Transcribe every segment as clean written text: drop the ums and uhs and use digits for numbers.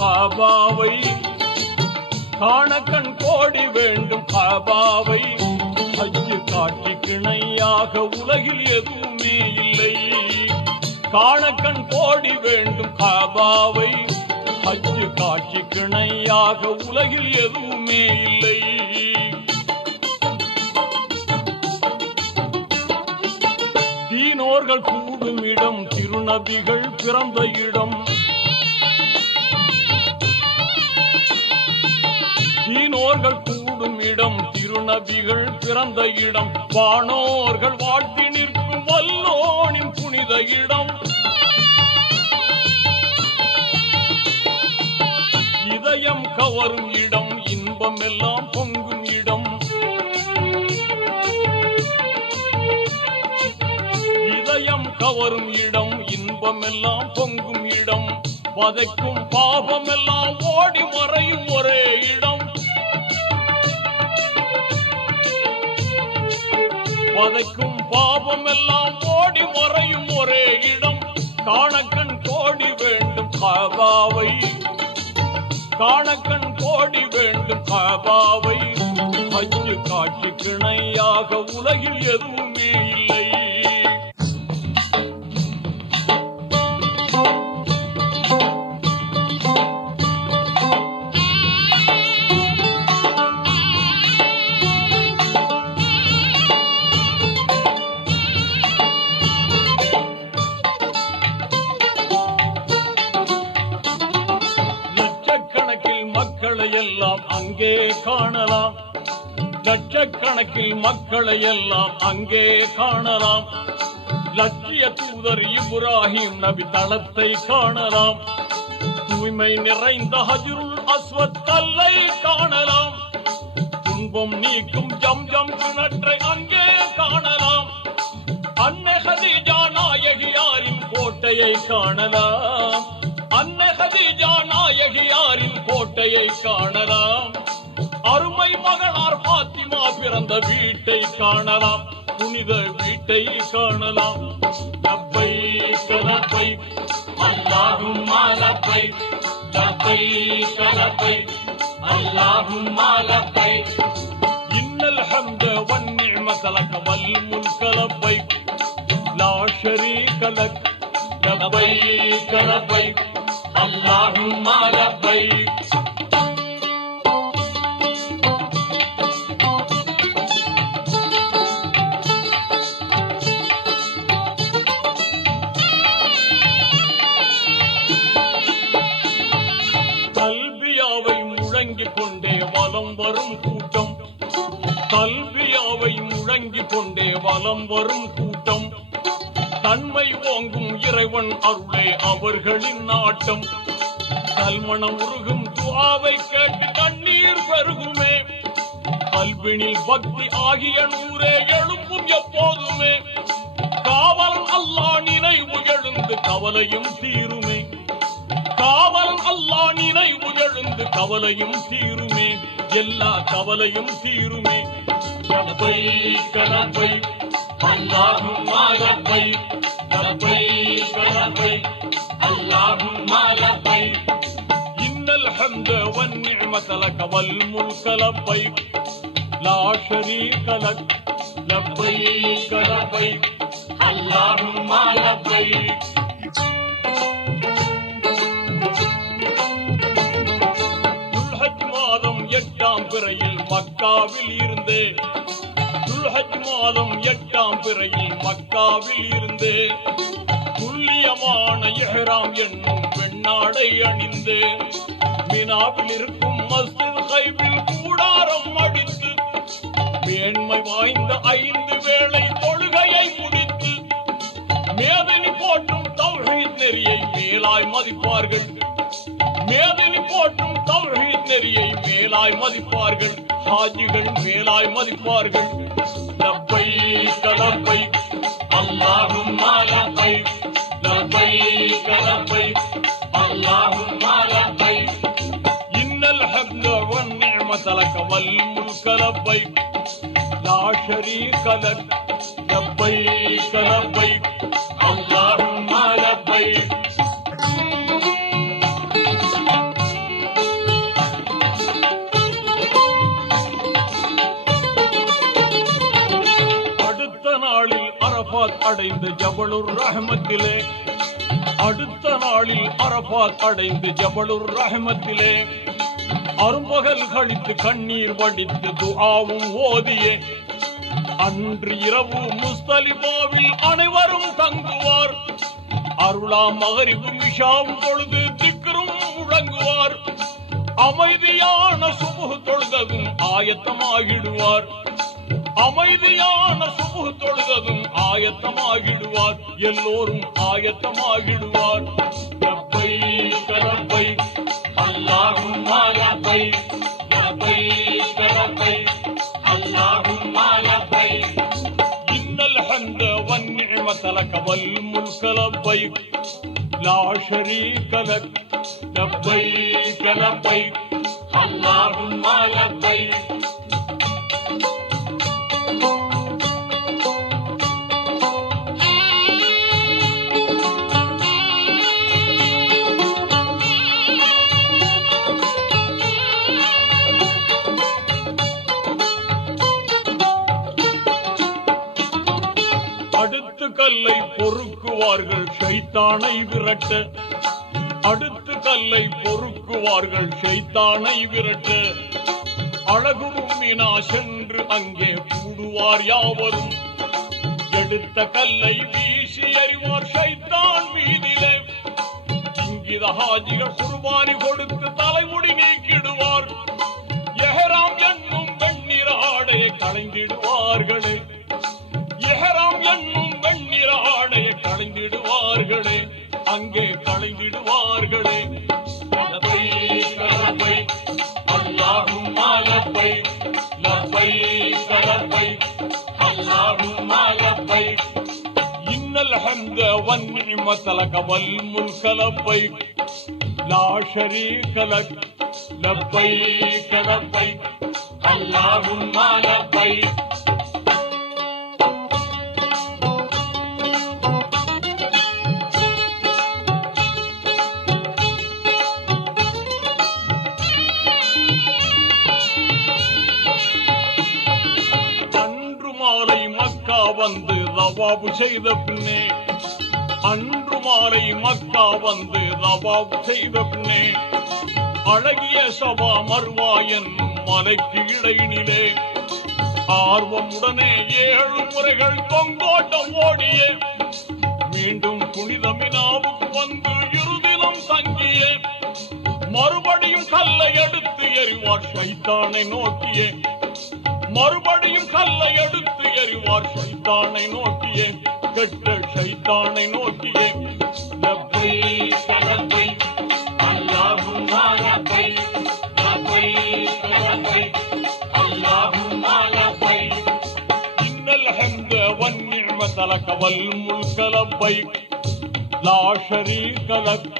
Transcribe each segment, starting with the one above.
காபாவை காணக்கண் கோடி வேண்டும் காபாவை ஹஜ்ஜு காட்சிக்கு இணையாக உலகில் எதுவுமே இல்லை. காணக்கண் கோடி வேண்டும் காபாவை ஹஜ்ஜு காட்சிக்கு இணையாக உலகில் எதுவுமே இல்லை. தீனோர்கள் கூடும் இடம் திருநபிகள் பிறந்த இடம். தீனோர்கள் கூடும் இடம் திருநபிகள் பிறந்த இடம். வானோர்கள் வாழ்த்தி நிற்கும் வல்லோனின் புனித இடம். இதயம் கவரும் இடம் இன்பம் எல்லாம் பொங்கும் இடம். இதயம் கவரும் இடம் இன்பம் எல்லாம் பொங்கும் இடம். வதைக்கும் பாபம் எல்லாம் ஓடி மறையும் ஒரே இடம். வதைக்கும் பாபம் எல்லாம் ஓடி மறையும் ஒரே இடம். காணக்கண் கோடி வேண்டும் காபாவை காணக்கண் கோடி வேண்டும் காபாவை ஹஜ்ஜு காட்சிக்கு இணையாக உலகில் எதுவுமே இல்லை. எல்லாம் அங்கே காணலாம். லட்சக்கணக்கில் மக்களை எல்லாம் அங்கே காணலாம். லட்சிய தூதர் இப்ராஹிம் நபி தளத்தை காணலாம். தூய்மை நிறைந்த ஹஜ்ருல் அஸ்வத் கல்லை காணலாம். துன்பம் நீக்கும் ஜம்ஜம் கிணற்றை அங்கே காணலாம். அன்னை ஹதீஜா நாயகியாரின் கோட்டையை காணலாம். அன்னை ஹதீஜா நாயகியாரின் கோட்டையை காணலாம். அருமை மகனார் பாத்திமா பிறந்த வீட்டை காணலாம். புனித வீட்டை காணலாம். லப்பைக் லப்பைக் அல்லாஹும்ம லப்பைக் லப்பைக் லப்பைக் அல்லாஹும்ம லப்பைக் இன்னல் ஹம்த வன் நிஅமத லக வல் முல்க லப்பைக் லா ஷரீக லக் லப்பைக் லப்பைக் அல்லாஹும்ம லப்பைக். கல்வியாவை முழங்கிக் கொண்டே வலம் வரும் கூட்டம். கல்வியாவை முழங்கிக் கொண்டே வலம் வரும் கூட்டம். தன்மை ஓங்கும் இறைவன் அருளே அவர்களின் நாட்டம். கல்மணம் உருகும் துஆவை கேட்டு கண்ணீர் பெருகுமே. கல்வினில் பக்தி ஆகிய நூரே எழும்பும் எப்போதுமே. காவலன் அல்லாஹ் நினைவு எழுந்து கவலையும் தீருமே. காவலன் அல்லாஹ் நினைவு எழுந்து கவலையும் தீருமே. எல்லா கவலையும் தீருமே. லப்பைக் லப்பைக் அல்லாஹும்ம லப்பைக் லப்பைக் லப்பைக் அல்லாஹும்ம லப்பைக் இன்னல் ஹம்த வன் நிஅமத லக வல் முல்க லப்பைக் லா ஷரீக லக் லப்பைக் லப்பைக் அல்லாஹும்ம லப்பைக். துல்ஹஜ் மாதம் 8ஆம் பிறையில் மக்காவில் இருந்தே. துல்ஹஜ் மாதம் 8ஆம் பிறையில் மக்காவில் இருந்தே. துல்லியமான இஹ்ராம் என்னும் பெண்ணாடை அணிந்து மினாவில் இருக்கும் மஸ்ஜித் கைபில் கூடாரம் அடித்து மேன்மை வாய்ந்த 5 வேளை தொழுகையை முடித்து மேதினி போற்றும் தௌஹீத் நெறியை மேலாய் மதிப்பார்கள். மேதினி போற்றும் தௌஹீத் நெறியை மேலாய் மதிப்பார்கள். ஹாஜிகள் மேலாய் மதிப்பார்கள். லப்பைக் லப்பைக் அல்லாஹும்ம லப்பைக் லப்பைக் லப்பைக் அல்லாஹும்ம லப்பைக் இன்னல் ஹம்த வன் நிஅமத லக வல் முல்க லப்பைக் லா ஷரீக லக் லப்பைக் லப்பைக் அல்லாஹும்ம லப்பைக். நாளில் அரபாத் அடைந்த ஜபலுர் ரஹ்மத்திலே, அடுத்த நாளில் அரபாத் அடைந்து ஜபலுர் ரஹ்மத்திலே அரும்பகல் கழித்து கண்ணீர் வடித்து துஆவும் ஓதியே அன்று இரவு முஸ்தலிபாவில் அனைவரும் தங்குவார். அருளா மகரிபும் இஷாவும் தொழுது திக்ரும் முழங்குவார். அமைதியான சுபுஹ் தொழுததும் ஆயத்தமாகிடுவார். அமைதியான சுபுஹ் தொழுததும் ஆயத்தமாகிடுவார். எல்லோரும் ஆயத்தமாகிடுவார். லப்பைக் லப்பைக் அல்லாஹும்ம லப்பைக் லப்பைக் லப்பைக் அல்லாஹும்ம லப்பைக் இன்னல் ஹம்த வன் நிஅமத லக வல் முல்க லப்பைக் லா ஷரீக லக் லப்பைக் லப்பைக் அல்லாஹும்ம லப்பைக். அடுத்து கல்லை பொறுக்குவார்கள் ஷைத்தானை விரட்ட, அடுத்து கல்லை பொறுக்குவார்கள் ஷைத்தானை விரட்ட. அழகுரும் மீனா சென்று அங்கே கூடுவார் யாவரும். எடுத்த கல்லை வீசி எறிவார் ஷைத்தான் மீதிலே. இங்கித ஹாஜிகள் குர்பானி கொடுத்து தலைமுடி நீக்கிடுவார். எஹராம் என்னும் வெண்ணிற ஆடையை களைந்திடுவார்களே, எஹராம் என்னும் வெண்ணிற ஆடையை களைந்திடுவார்களே, அங்கே களைந்திடுவார்களே. லப்பைக் லப்பைக் அல்லாஹும்ம லப்பைக் லப்பைக் லப்பைக் அல்லாஹும்ம லப்பைக் இன்னல் ஹம்த வன் நிஅமத லக வல் முல்க லப்பைக் லா ஷரீக லக் லப்பைக் லப்பைக் அல்லாஹும்ம லப்பைக். வந்து தவாபு செய்த பின்னே, அன்று மாலை மக்கா வந்து தவாபு செய்த பின்னே அழகிய சபா மர்வா என்னும் மலைக்கு இடையினிலே ஆர்வமுடனே 7 முறைகள் தொங்கோட்டம் ஓடிய மீண்டும் புனித மினாவுக்கு வந்து இருதினம் தங்கிய மறுபடியும் கல்லை எடுத்து எறிவார் ஷைத்தானை நோக்கியே, மறுபடியும் கல்லை எடுத்து எறிவார் ஷைத்தானை நோக்கியே, கெட்ட ஷைத்தானை நோக்கியே. லப்பைக் லப்பைக் அல்லாஹும்ம லப்பைக் லப்பைக் லப்பைக் அல்லாஹும்ம லப்பைக் இன்னல் ஹம்த வன் நிஅமத லக வல் முல்க லப்பைக் லா ஷரீக லக்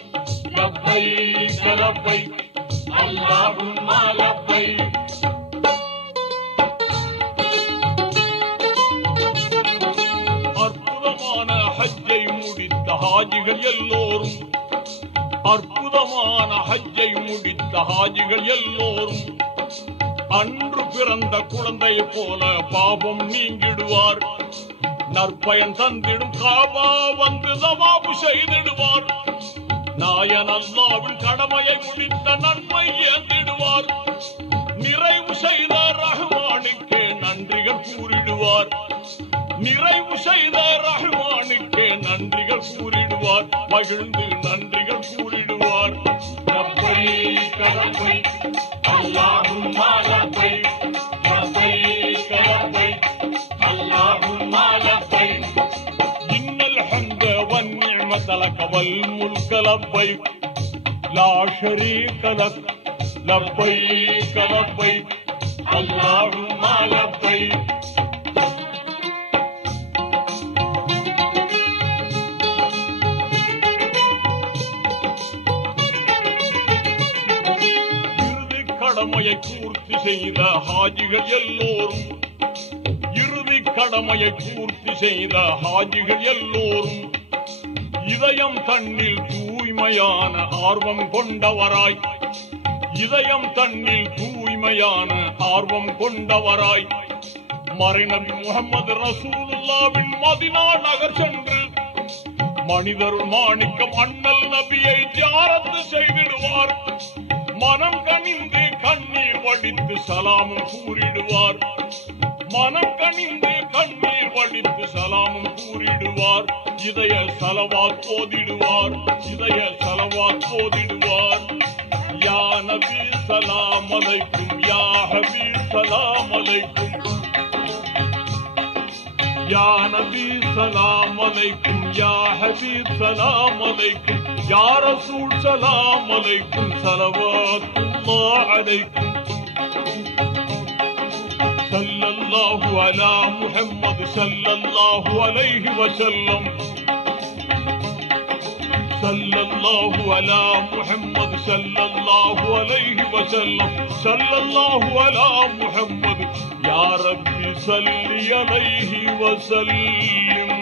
லப்பைக் லப்பைக் அல்லாஹும்ம லப்பைக். அற்புதமான ஹஜ்ஜை முடித்த ஹாஜிகள் எல்லோரும், அற்புதமான ஹஜ்ஜை முடித்த ஹாஜிகள் எல்லோரும் அன்று பிறந்த குழந்தை போல பாவம் நீங்கிடுவார். நற்பயன் தந்திடும் காபா வந்து தவாபு செய்திடுவார். நாயன் அல்லாவின் கடமையை முடித்த நன்மை ஏந்திடுவார். நிறைவு செய்த ரஹ்மானுக்கே நன்றிகள் கூறிடுவார். நிறைவு செய்த ரஹ்மானுக்கே நன்றிகள் கூறிடுவார். மகிழ்ந்து நன்றிகள் கூறிடுவார். லப்பைக் லப்பைக் அல்லாஹும்ம லப்பைக் லப்பைக் லப்பைக் அல்லாஹும்ம லப்பைக் இன்னல் ஹம்த வன் நிஅமத லக வல் முல்க லப்பைக் லா ஷரீக லக் லப்பைக் லப்பைக் அல்லாஹும்ம லப்பைக். கடமையை பூர்த்தி செய்த ஹாஜிகள் எல்லோரும், இறுதி கடமையை பூர்த்தி செய்த ஹாஜிகள் எல்லோரும் இதயம் தன்னில் தூய்மையான ஆர்வம் கொண்டவராய், இதயம் தன்னில் தூய்மையான ஆர்வம் கொண்டவராய் மறைநபி முஹம்மது ரசூலுல்லாஹ் அல்லாவின் மதினா நகர் சென்று மனிதர் மாணிக்கம் அண்ணல் நபியை ஜியாரத்து செய்திடுவார். மனம் கனிந்து கண்ணீர் வடித்து சலாமும் கூறிடுவார். மனம் கனிந்து கண்ணீர் வடித்து சலாமும் கூறிடுவார். இதய சலவாத் போதிடுவார். இதய சலவாத் போதிடுவார். யா நபி சலாம் அலைக்கும், யா ஹபீப் சலாம் அலைக்கும், யா நபி சலாம் அலைக்கும், யா ஹபீப் சலாம் அலைக்கும், யா ரசூல் சலாம் அலைக்கும், ஸலவாத்துல்லாஹ் அலைக்கும். ஸல்லல்லாஹு அலா முஹம்மது ஸல்லல்லாஹு அலைஹி வஸல்லம். ஸல்லல்லாஹு அலா முஹம்மது ஸல்லல்லாஹு அலைஹி வஸல்லம். ஸல்லல்லாஹு அலா முஹம்மது யா ரப்பி ஸல்லி அலைஹி வஸல்லிம்.